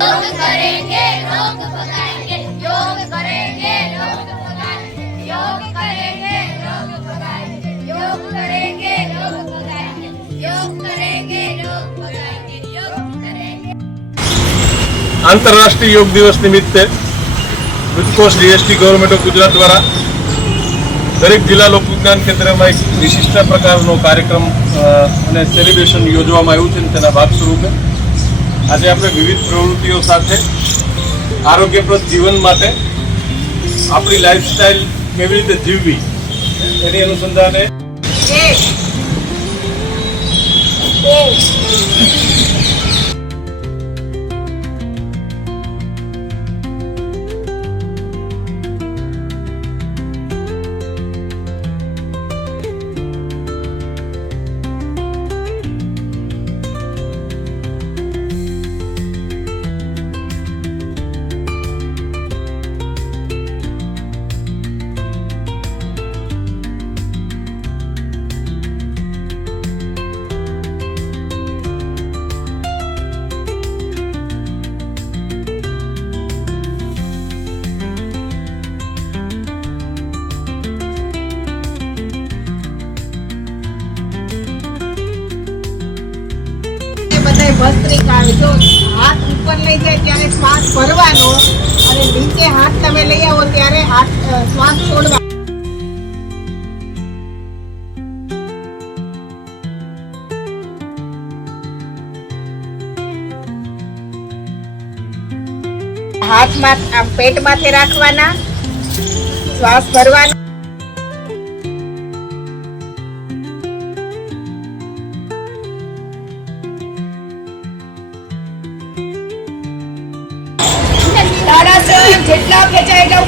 योग करेंगे लोग भगाएंगे, योग करेंगे लोग भगाएंगे, योग करेंगे लोग भगाएंगे, योग करेंगे लोग भगाएंगे, योग करेंगे लोग भगाएंगे, योग करेंगे। आंतरराष्ट्रीय योग दिवस निमित्ते गुजकोस्ट डीएसटी गवर्नमेंट ऑफ गुजरात द्वारा दरेक जिला લોકવિજ્ઞાન કેન્દ્રમાં એક વિશિષ્ટ પ્રકારનો કાર્યક્રમ અને સેલિબ્રેશન યોજવામાં આવ્યું છે. તેના ભાગ સ્વરૂપે આજે આપણે વિવિધ પ્રવૃત્તિઓ સાથે આરોગ્યપ્રદ જીવન માટે આપણી લાઈફસ્ટાઈલ કેવી રીતે જીવવી એની અનુસંધાને ભસ્ત્રિકા જો હાથ ઉપર લઈ જાય ત્યારે શ્વાસ ભરવાનો અને નીચે હાથ તમે લઈ આવો ત્યારે હાથ શ્વાસ છોડવાનો. હાથમાં આમ પેટ માથે રાખવાના, શ્વાસ ભરવાનો. જેટલા ખેંચાય એટલા